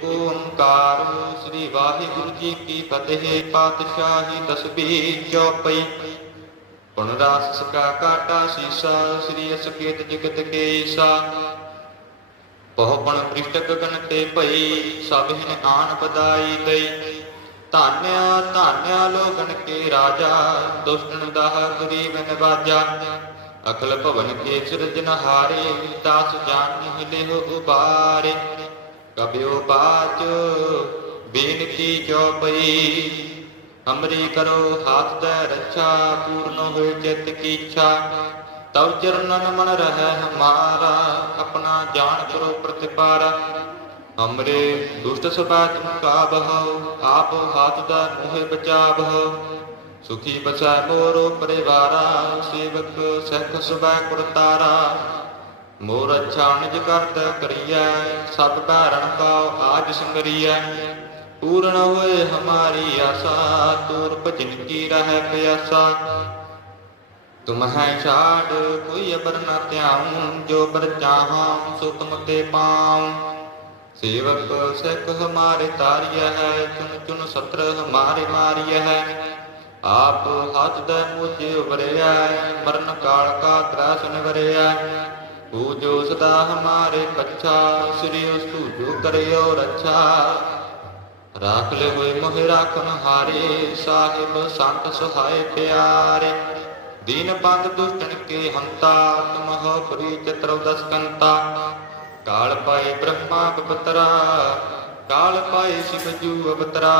ਏਕ ਓੰਕਾਰ। ਸ੍ਰੀ ਵਾਹਿਗੁਰੂ ਜੀ ਕੀ ਫਤਿਹ, ਪਾਤਸ਼ਾਹੀ ਤਸਬੀਹ ਚੌਪਈ। ਪੁਨ ਸਕਾ ਕਾਟਾ ਸੀਸਾ, ਸ੍ਰੀ ਅਸਕੇਤ ਜਗਤ ਕੇ ਬਹੁ ਪਣ ਪ੍ਰਿਸ਼ਟ ਗਗਨ ਤੇ ਭਈ, ਸਭ ਹਿਨ ਆਨ ਬਦਾਈ ਦਈ ਧਾਨਿਆ ਧਾਨਿਆ ਲੋਗਨ ਕੇ ਰਾਜਾ, ਦੁਸ਼ਟਨ ਦਾ ਗਰੀਬ ਨਿਵਾਜਾ। ਅਖਲ ਭਵਨ ਕੇ ਸਿਰਜਨਹਾਰੇ ਦਾਸ ਜਾਨ ਹਿਲੇ ਉਬਾਰੇ। ਕਬਿਓ ਬਾਚ, ਬੇਨਤੀ ਜੋ ਪਈ ਹਮਰੀ ਕਰੋ ਹਾਥ ਦੇ ਰੱਛਾ, ਪੂਰਨ ਹੋਏ ਚਿਤ ਕੀ ਇੱਛਾ। ਤਵ ਚਰਨਨ ਮਨ ਰਹਿ ਹਮਾਰਾ, ਆਪਣਾ ਜਾਣ ਕਰੋ ਪ੍ਰਤਿਪਾਰਾ। ਹਮਰੇ ਦੁਸ਼ਟ ਸਭਾ ਤੁਮ ਕਾਬਹੁ, ਆਪ ਹਾਥ ਦਾ ਮੋਹਿ ਬਚਾਵਹੁ। ਸੁਖੀ ਬਚੈ ਮੋਰੋ ਪਰਿਵਾਰਾ, ਸੇਵਕ ਸਖ ਸੁਭੈ ਕੁਰਤਾਰਾ। ਮੋਰ ਅੱਛਾ ਨਿਜ ਕਰਤ ਕਰੀਐ, ਸਭ ਭੈਰਣ ਕਾ ਆਜ ਸੰਗਰੀਐ। ਪੂਰਨ ਹੋਏ ਹਮਾਰੀ ਆਸਾ, ਤੂਰ ਭਜਨ ਕੀ ਰਹਿ ਪਿਆਸਾ। ਤੁਮ ਛਾੜ, ਕੋਈ ਅਬਰ ਨ ਧਿਆਉ, ਜੋ ਬਰ ਚਾਹਾਂ ਸੋ ਤੁਮ ਤੇ ਪਾਉ। ਸੇਵਕ ਸਿੱਖ ਹਮਾਰੇ ਤਾਰਿਆ ਹੈ ਚੁਨ ਚੁਨ ਸਤਰ ਹਮਾਰੇ ਮਾਰਿਆ ਹੈ। ਆਪ ਹੱਥ ਦੇ ਮੁਝ ਵਰਿਆ ਮਰਨ ਕਾਲ ਕਾ ਤਰਾਸ ਨਿਵਰਿਆ ਪੂਜੋ ਸਦਾ ਹਮਾਰੇ ਪੱਛਾ, ਸ੍ਰੀ ਉਸ ਜੋ ਕਰਿਓ ਰੱਛਾ। ਰਾਖ ਲੈ ਹੋਏ ਮੋਹਿ ਰਾਖਨ ਹਾਰੇ ਸਾਹਿਬ ਸੰਤ ਸਹਾਇ ਪਿਆਰੇ। ਦੀਨ ਬੰਦ ਦੁਸ਼ਟਨ ਕੇ ਹੰਤਾ, ਤੁਮਹ ਪ੍ਰੀ ਚਤਰਉ ਦਸ ਕੰਤਾ। ਕਾਲ ਪਾਏ ਬ੍ਰਹਮਾ ਬਪਤਰਾ, ਕਾਲ ਪਾਏ ਸ਼ਿਵ ਜੂ ਅਵਤਰਾ।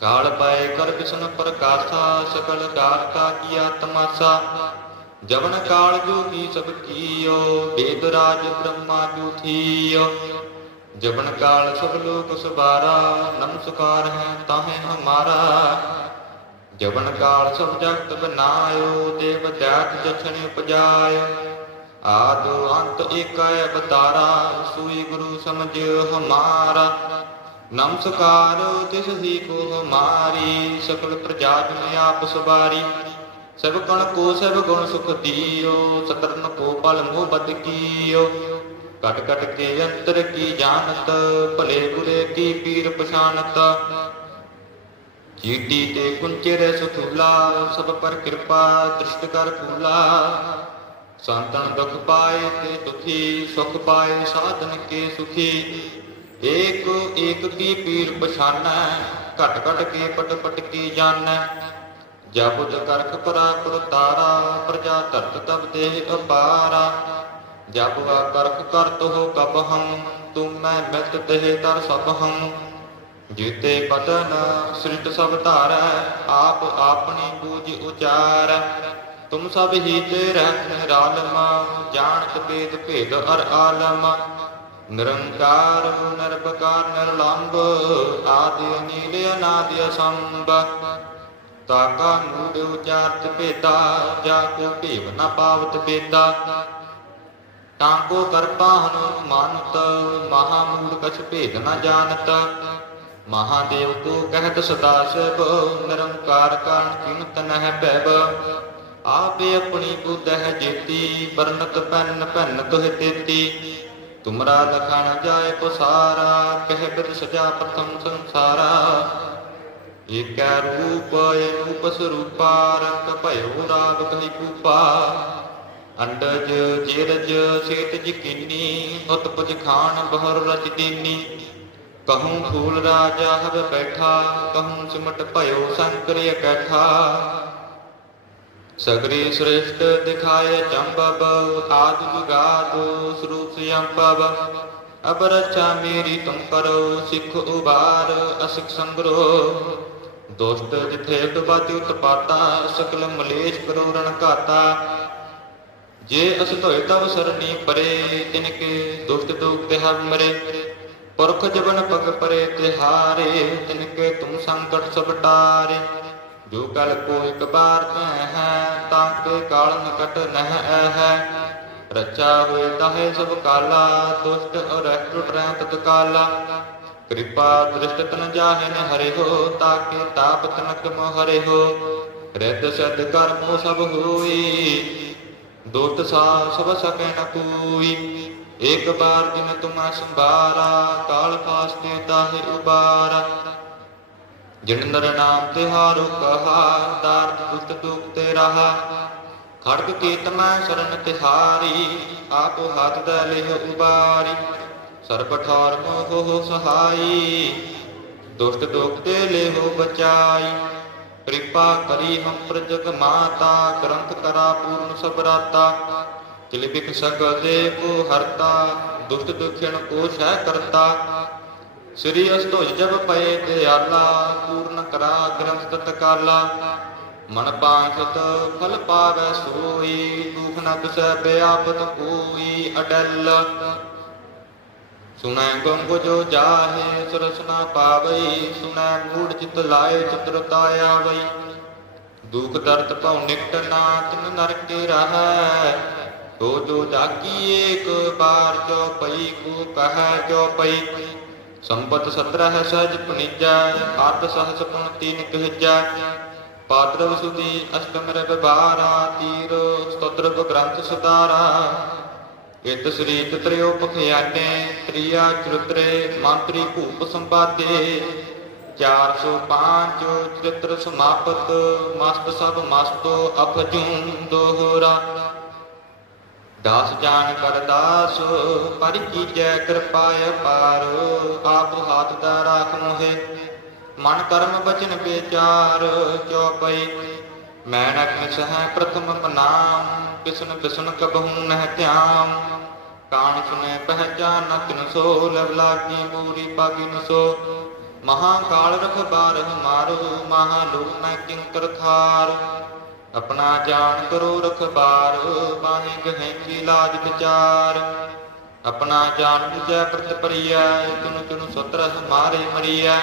ਕਾਲ ਪਾਏ ਕਰ ਵਿਸ਼ਨ ਪ੍ਰਕਾਸ਼ਾ, ਸਕਲ ਕਾਰਤਾ ਕੀਆ ਤਮਾਸਾ। ਜਵਨ ਕਾਲ ਜੋਗੀ ਸਭ ਕੀਓ ਬੇਦ ਰਾਜ ਬ੍ਰਹਮਾ ਜੂ ਥੀਓ। ਜਵਨ ਕਾਲ ਸਭ ਲੋਕ ਸਵਾਰਾ ਨਮਸਕਾਰ ਹੈ ਤਾਹੇ ਹਮਾਰਾ। ਜਵਨ ਕਾਲ ਸਭ ਜਗਤ ਬਨਾਇਓ, ਦੇਵ ਦੈਤ ਜਛਨ ਉਪਜਾਇਓ। ਆਦ ਅੰਤ ਏਕੈ ਅਵਤਾਰਾ, ਸੂਈ ਗੁਰੂ ਸਮਝ ਹਮਾਰਾ। ਨਮਸਕਾਰ ਤਿਸ ਹੀ ਕੋ ਹਮਾਰੀ, ਸਕਲ ਪ੍ਰਜਾ ਜਨ ਆਪ ਸਵਾਰੀ ਸਭ ਕਣ ਕੋ ਸਭ ਗੁਣ ਸੁਖ ਦੀਓ ਸਤਰਨ ਕੋ ਪਲ ਮੋਹ ਬਦ ਕੀਓ। ਕਟ ਕਟ ਕੇ ਅੰਤਰ ਕੀ ਜਾਣਤ, ਭਲੇ ਬੁਰੇ ਕੀ ਪੀਰ ਪਛਾਨਤ ਚੀਟੀ ਤੇ ਕੁੰਚਰ ਸੁਥੂਲਾ, ਸਭ ਪਰ ਕਿਰਪਾ ਦ੍ਰਿਸ਼ਟ ਕਰ ਫੂਲਾ ਸੰਤਨ ਦੁਖ ਪਾਏ ਤੇ ਦੁਖੀ, ਸੁਖ ਪਾਏ ਸਾਧਨ ਕੇ ਸੁਖੀ। ਏਕ ਏਕ ਕੀ ਪੀਰ ਪਛਾਨੈ, ਘਟ ਘਟ ਕੇ ਪਟ ਪਟ ਕੀ ਜਾਣੈ। ਜਬੁਦ ਕਰਖ ਪਰਾ ਤਾਰਾ, ਪ੍ਰਜਾ ਧਰਤ ਤਬ ਦੇਹ ਅਪਾਰਾ ਜਬ ਵਾ ਕਰਖ ਕਰਤ ਹੋ ਕਬ ਹਮ ਤੁਮ ਮੈਂ ਮਿਤ ਤਹਿ ਤਰ ਸਭ ਜੀਤੇ ਬਦਨ ਸ੍ਰਿਟ ਸਭ ਧਾਰੈ, ਆਪ ਆਪਣੀ ਬੂਝ ਉਚਾਰੈ। ਤੁਮ ਸਭ ਹੀ ਤੇ ਰਹਿਤ ਨਿਰਾਲਮ ਜਾਣਤ ਬੇਦ ਭੇਦ ਅਰ ਆਲਮ। ਨਿਰੰਕਾਰ ਨਿਰਭਕਾਰ ਨਿਰਲੰਭ ਆਦਿ ਅਨੀਲ ਅਨਾਦਿ ਅਸੰਭ। ਤਾਕਾ ਮੂੜ ਉਚਾਰਤ ਭੇਦਾ ਜਾ ਕੋ ਭੇਵ ਨ ਪਾਵਤ ਬੇਦਾ ਤਾਂਕੋ ਕਰਪਾ ਹਨੂਮਾਨਤ ਮਹਾ ਮੂੜ ਕਛ ਭੇਦ ਨ ਜਾਣਤ। ਮਹਾਦੇਵ ਤੂ ਕਹਿਤ ਸਦਾ ਸਿਵ ਨਿਰੰਕਾਰ ਕਾਰਨ ਕੀਮਤ ਨਹਿ ਪੈਬ। ਆਪੇ ਆਪਣੀ ਬੁੱਧ ਹੈ ਜੇਤੀ ਬਰਨਤ ਪੈਨ ਪੈਨ ਤੁਹ ਤੇਤੀ। ਤੁਮਰਾ ਲਖਣ ਜਾਏ ਪਸਾਰਾ, ਕਹਿ ਬਿਦ ਸਜਾ ਪ੍ਰਥਮ ਸੰਸਾਰਾ। ਏਕੈ ਰੂਪ ਅਨੂਪ ਸਰੂਪਾ, ਰੰਗ ਭਇਓ ਰਾਗ ਕਹੀ ਕੂਪਾ। ਅੰਡਜ ਜੀਰਜ ਸੇਤ ਜਕੀਨੀ, ਉਤਪਜ ਖਾਨ ਬਹਰ ਰਚ ਦੀਨੀ। ਕਹੂੰ ਫੂਲ ਰਾਜਾ ਹਵ ਬੈਠਾ, ਕਹੂੰ ਸਿਮਟ ਭਇਓ ਸੰਕਰ ਇਕੱਠਾ। ਸਗਰੀ ਸ੍ਰਿਸ਼ਟ ਦਿਖਾਏ ਚੰਬਬ ਆਦ ਜੁਗਾਦ ਸਰੂਪ ਸੰਪਵ। ਅਬ ਮੇਰੀ ਤੁਮ ਕਰੋ, ਸਿੱਖ ਉਬਾਰ ਅਸਿਕ ਸੰਗਰੋ। ਦੋਸਤ ਜਿਥੇ ਉਤਪਾਤੀ ਉਤਪਾਤਾ ਸਕਲ ਮਲੇਸ਼ ਕਰੋ ਰਣ ਘਾਤਾ। ਜੇ ਅਸ ਧੋਇ ਤਵ ਸਰਨੀ ਪਰੇ, ਤਿਨ ਕੇ ਦੁਸ਼ਟ ਦੁਖ ਤੇ ਹਮ ਮਰੇ। ਪੁਰਖ ਜਬਨ ਪਗ ਪਰੇ ਤਿਹਾਰੇ ਤਿਨ ਕੇ ਤੁਮ ਸੰਕਟ ਸਭ ਟਾਰੇ। ਜੋ ਕਲ ਕੋ ਇਕ ਬਾਰ ਤੈ ਹੈ, ਤਾਂ ਕੇ ਕਾਲ ਨਕਟ ਨਹਿ ਹੈ। ਰਚਾ ਹੋਏ ਤਾਹੇ ਸਭ ਕਾਲਾ, ਦੁਸ਼ਟ ਅਰਹਿ ਟੁਟ ਰਹਿ ਤਤ ਕਾਲਾ ਕਿਰਪਾ ਦ੍ਰਿਸ਼ਟ ਤਨ ਜਾਹੇ ਨ ਤਾਕੇ ਤਾਪ ਤਨਕ ਮੋ ਹਰਿ ਹੋ ਸਦ ਕਰਮੋ ਸਭ ਹੋਈ ਦੁਸ਼ਟ ਸਾ ਸਭ ਸਕੈ ਨ ਕੋਈ। ਏਕ ਬਾਰ ਜਿਨ ਤੁਮਾ ਸੰਭਾਰਾ, ਕਾਲ ਤਾਹਿ ਉਬਾਰ। ਜਿਨ ਨਰ ਨਾਮ ਤਿਹਾਰੋ ਕਹਾ, ਦਾਰਦ ਦੁਖ ਦੁਖ ਤੇ ਰਹਾ। ਖੜਗ ਕੀਤ ਮੈਂ ਸ਼ਰਨ ਤਿਹਾਰੀ, ਆਪੋ ਹੱਥ ਦਾ ਲਿਹ ਉਬਾਰੀ। ਸਰਬ ਠਾਰ ਮੋਹ ਸਹਾਈ। ਦੁਸ਼ਟ ਦੁਖ ਤੇ ਲੇਹੋ ਬਚਾਈ। ਕਿਰਪਾ ਕਰੀ ਹਮ ਪ੍ਰਜਗ ਮਾਤਾ, ਗ੍ਰੰਥ ਕਰਾ ਪੂਰਨ ਸਬਰਾਤਾ ਤਿਲ ਬਿਖ ਸਕਲ ਦੇ ਕੋ ਹਰਤਾ, ਦੁਸ਼ਟ ਦੁਖਿਆਨ ਕੋ ਸਹਿ ਕਰਤਾ। ਸ੍ਰੀ ਅਸਤੋਜ ਜਬ ਪਏ ਦਿਆਲਾ ਪੂਰਨ ਕਰਾ ਗ੍ਰੰਥ ਤਤਕਾਲਾ ਮਨ ਪਾਂਖਤ ਫਲ ਪਾਵੈ ਸੋਈ, ਦੁਖ ਨ ਬਿਸੈ ਬਿਆਪਤ ਕੋਈ ਅਡਲ। ਸੁਣੈ ਗੰਗ ਜੋ ਜਾਹੇ ਸਰਸਨਾ ਪਾਵਈ, ਸੁਣੈ ਮੂੜ ਚਿਤ ਲਾਏ ਚਤੁਰਤਾ ਆਵਈ। ਦੁਖ ਦਰਦ ਭਉ ਨਿਕਟ ਨਾ, ਤਿਨ ਨਰਕੇ ਰਹੈ। ਸੋ ਜੋ ਜਾਗੀ ਏਕ, ਬਾਰ ਜੋ ਪਈ, ਕੋ ਕਹੈ ਜੋ ਪਈ। ਸੰਪਤ ਸਤਰਹ ਸਹਿਜ ਪਨੀਜੈ ਅਰਧ ਸਹਸ ਪੁਨ ਤੀਨ ਕਹਿਜੈ। ਪਾਤਰਵ ਸੁਦੀ ਅਸ਼ਟਮ ਰਬ ਬਾਰਾ ਤੀਰ ਸਤੋਤਰ ਗ੍ਰੰਥ ਸੁਦਾਰਾ ਇਤ ਸ੍ਰੀ ਤ੍ਰਿਓ ਪਖਿਆਨੇ ਤ੍ਰਿਆ ਚਰਿਤਰੇ, ਮੰਤਰੀ ਭੂਪ ਸੰਪਾਦੇ 405 ਚਰਿਤ੍ਰ ਸਮਾਪਤ, ਮਸਤ ਸਭ ਮਸਤੋ ਅਪਜੂੰ ਦੋਹਰਾ। ਦਾਸ ਜਾਣ ਕਰ ਦਾਸ, ਪਰ ਕੀਜੈ ਕਿਰਪਾ ਅਪਾਰ ਆਪ ਹਾਥ ਦਾ ਰਾਖ ਮੋਹਿ। ਮਨ ਕਰਮ ਬਚਨ ਵਿਚਾਰ ਚਉਪਈ ਮੈਂ ਨਕ ਸਹਿ ਪ੍ਰਥਮ ਮਨਾਮ ਕਿਸਨ ਬਿਸਨ ਕਬਹੂ ਨਹਿ ਧਿਆਮ ਕਾਣ ਸੁਨੇ ਪਹਿਚਾਨ ਤਿਨ ਸੋ, ਲਵ ਲਾਗੀ ਮੂਰੀ ਪਾਗੀ ਸੋ। ਮਹਾ ਕਾਲ ਰਖ ਬਾਰ ਹਮਾਰੋ ਮਹਾ ਲੋਕ ਮੈਂ ਕਿੰਕਰ ਥਾਰ। ਆਪਣਾ ਜਾਣ ਕਰੋ ਰਖਬਾਰ ਬਾਹੇ ਗਹਿ ਕੀ ਲਾਜ ਵਿਚਾਰ। ਆਪਣਾ ਜਾਣ ਬੁਝੈ ਪ੍ਰਤ ਪਰਿਆ ਤੁਨ ਤੁਨ ਸਤਰ ਹਮਾਰੇ ਮਰੀਆ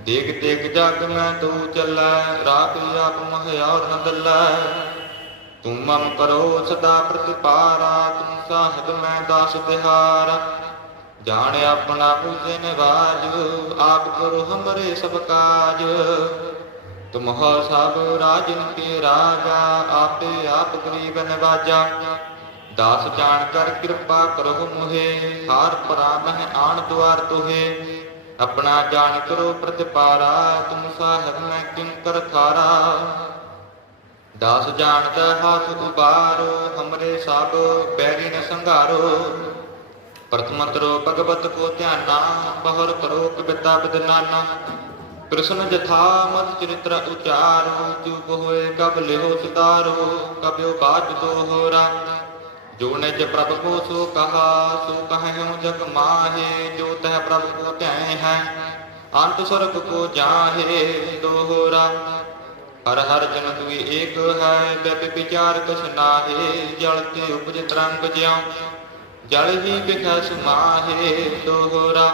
ਦੇਖ ਦੇਖ ਜਗ ਮੈਂ ਤੂੰ ਚੱਲੈ ਰਾਖ ਆਪ ਮਹਿ ਔਰ ਨ ਤੂੰ ਮਮ ਕਰੋ ਸਦਾ ਪ੍ਰਤਿਪਾਰਾ, ਤੂੰ ਸਾਹਿਬ ਮੈਂ ਦਾਸ ਤਿਹਾਰਾ। ਜਾਣ ਆਪਣਾ ਬੁਝੇ ਨਿਵਾਜ, ਆਪ ਕਰੋ ਹਮਰੇ ਸਭ ਕਾਜ। ਤੁਮ ਹੋ ਸਭ ਰਾਜਨ ਕੇ ਰਾਜਾ, ਆਪੇ ਆਪ ਗਰੀਬ ਨਵਾਜਾ। ਦਾਸ ਜਾਣ ਕਰ ਕਿਰਪਾ ਕਰੋ ਮੁਹੇ, ਹਾਰ ਪਰਾਮ ਆਣ ਦੁਆਰ ਤੁਹੇ। ਆਪਣਾ ਜਾਣ ਕਰੋ ਪ੍ਰਤਿਪਾਰਾ ਤੁਮ ਸਾਹਿਬ ਮੈਂ ਕਿੰਕਰ ਥਾਰਾ ਦਾਸ ਜਾਣਦਾ ਹੱਥ ਉਬਾਰੋ ਹਮਰੇ ਸਭ ਬੈਰੀ ਨ ਸੰਘਾਰੋ। ਪ੍ਰਥਮ ਭਗਵਤ ਕੋ ਧਿਆਨਾ ਬਹਰ ਕਰੋ ਕਬਿਤਾ ਬਦਨਾਨਾ। ਕ੍ਰਿਸ਼ਨ ਜਥਾ ਮਤ ਚਰਿਤ੍ਰ ਉਚਾਰੋ, ਚੁਪ ਹੋਏ ਕਬ ਲਿਓ ਸੁਦਾਰੋ ਕਬਿਓ ਬਾਜ ਦੋਹਰਾ ਜੋ ਨਿਜ ਪ੍ਰਭ ਕੋ ਸੋ ਕਹਾ, ਸੋ ਕਹਉ ਜਗ ਮਾਹੇ, ਜੋ ਤਹ ਪ੍ਰਭ ਕੋ ਧਿਆਏ ਹੈ। ਅੰਤ ਸਰਗ ਕੋ ਜਾਹੇ ਦੋਹਰਾ ਹਰ ਹਰ ਜਨ ਤੁਈ ਏਕ ਹੈ ਬਿਬ ਵਿਚਾਰ ਕਛ ਨਾਹੇ, ਜਲ ਤੇ ਉਪਜ ਤਰੰਗ ਜਿਉ। ਜਲ ਹੀ ਬਿਖੈ ਸੁਮਾਹੇ ਦੋਹਰਾ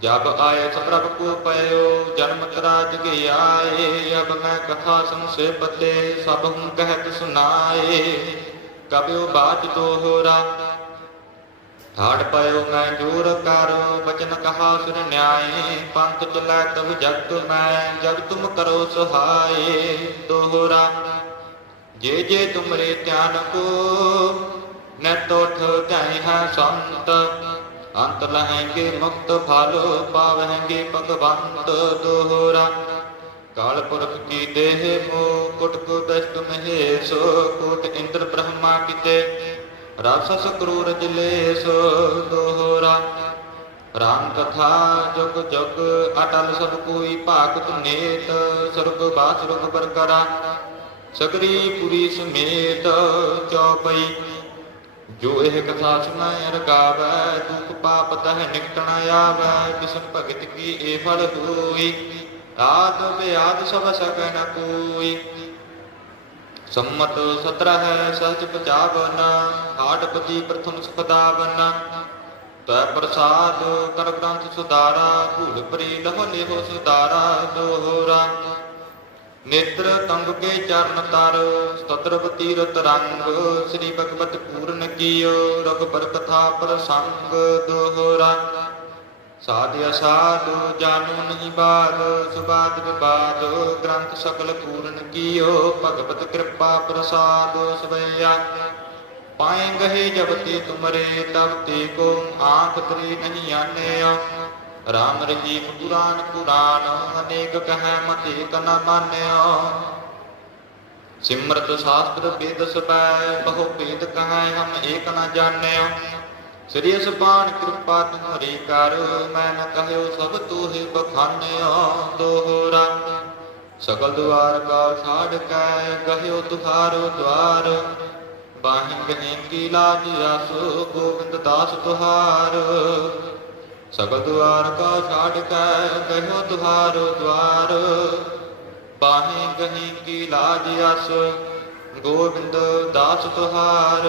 ਜਬ ਆਏ ਪ੍ਰਭ ਕੋ ਪਇਓ, ਜਨਮ ਤਰਾਜ ਕੇ ਆਏ। ਅਬ ਮੈਂ ਕਥਾ ਸੰਸੇ ਪਤੇ, ਸਭ ਹੂੰ ਕਹਿਤ ਸੁਨਾਏ। ਕਬਿਓ ਬਾਤ ਦੋਹਰਾ। ਹਾੜ ਪਇਓ ਮੈਂ ਜੋਰ ਕਰ, ਬਚਨ ਕਹਾ ਸੁਨ ਨਿਆਏ, ਪੰਥ ਚਲੈ ਤਬ ਜਗਤ ਮੈਂ, ਜਗ ਤੁਮ ਕਰੋ ਸਹਾਏ, ਦੋਹਰਾ। ਜੇ ਜੇ ਤੁਮਰੇ ਧਿਆਨ ਕੋ ਨਟੋਠ ਧਿਆਈ ਹੈ ਸੰਤ। ਅੰਤ ਲਹੈਂਗੇ ਮੁਕਤ ਫਲ ਪਾਵਹਿੰਗੇ ਭਗਵੰਤ, ਦੋਹਰਾ। ਕਾਲ ਪੁਰਖ ਕੀ ਦੇਹ ਮੋ ਕੁਟ ਕੋ ਦਸ਼ਟ ਮਹੇਸ਼, ਕੋਟ ਇੰਦਰ ਬ੍ਰਹਮਾ ਕਿਤੇ। ਰਾਸਸ ਕਰੂਰ ਜਲੇਸ਼ ਦੋਹਰਾ। ਰਾਮ ਕਥਾ ਜੁਗ ਜੁਗ ਅਟਲ ਸਭ ਕੋਈ ਭਾਗਤ ਨੇਤ, ਸਰਬ ਬਾਸ ਰੁਗ ਬਰਕਰਾ ਸਗਰੀ ਪੁਰੀ ਸਮੇਤ ਚੌਪਈ। ਜੋ ਇਹ ਕਥਾ ਸੁਣਾਇ ਰਗਾਵੈ, ਦੁਖ ਪਾਪ ਤਹਿ ਨਿਕਟਣ ਆਵੈ ਕਿਸ ਭਗਤ ਕੀ ਇਹ ਫਲ ਹੋਈ। ਆਦ ਬਿਆਦ ਸਭ ਸਕਨ ਕੋਈ ਸੰਮਤ 17 ਹੈ ਸਹਜ 55 ਆਟਪਤੀ ਪ੍ਰਥਮ ਸੁਪਦਾਵਨ ਤੈ ਪ੍ਰਸਾਦ ਕਰ ਗ੍ਰੰਥ ਸੁਧਾਰਾ, ਭੂਲ ਪਰੀ ਲਹ ਲਿਹੋ ਸੁਧਾਰਾ, ਦੋਹਰਾ। ਨੇਤਰ ਤੰਗ ਕੇ ਚਰਨ ਤਰ ਸਤਰਵ ਤੀਰਤ ਰੰਗ, ਸ੍ਰੀ ਭਗਵਤ ਪੂਰਨ ਕੀਓ ਰਗਬਰ ਕਥਾ ਪ੍ਰਸੰਗ, ਦੋਹਰਾ। ਸਾਧ ਅਸਾਧ ਜਾਨੂ ਨਹੀਂ ਬਾਦ, ਸੁਬਾਦ ਵਿਬਾਦ, ਗ੍ਰੰਥ ਸਕਲ ਪੂਰਨ ਕੀਓ, ਭਗਵਤ ਕਿਰਪਾ ਪ੍ਰਸਾਦ ਸਵਈਆ ਪਾਏ ਗਹੇ ਜਬ ਤੇ ਤੁਮਰੇ, ਤਬ ਤੇ ਕੋ ਆਂਖ ਤਰੀ ਨਹੀਂ ਆਨਿਆ ਰਾਮ ਰਹੀਮ ਪੁਰਾਨ ਪੁਰਾਨ, ਅਨੇਕ ਕਹੈ ਮਤ ਏਕ ਨ ਮਾਨਿਓ ਸਿਮਰਤ ਸ਼ਾਸਤਰ ਵੇਦ ਸਪੈ, ਬਹੁ ਭੇਦ ਕਹੈ ਹਮ ਏਕ ਨ ਜਾਣਿਆ। ਸ੍ਰੀ ਸੁਪਾਨ ਕਿਰਪਾ ਤੁਮਰੀ ਕਰ, ਮੈਂ ਨ ਕਹਿਓ ਸਭ ਤੂਹੇ ਬਖਾਨਿਓ ਦੋਹਰਾ ਸਕਲ ਦੁਆਰ ਕਾ ਛਾੜ ਕੈ ਗਹਿਓ ਤੁਹਾਰੋ ਦਵਾਰ। ਬਾਹਿ ਗਹਿ ਕੀ ਲਾਜ ਆਸੋ, ਗੋਬਿੰਦ ਦਾਸ ਤੁਹਾਰ। ਸਕਲ ਦੁਆਰ ਕਾ ਛਾੜ ਕੈ ਗਹਿਓ ਤੁਹਾਰੋ ਦਵਾਰ। ਬਾਹਿ ਗਹਿ ਕੀ ਲਾਜ ਆਸੋ, ਗੋਬਿੰਦ ਦਾਸ ਤੁਹਾਰ।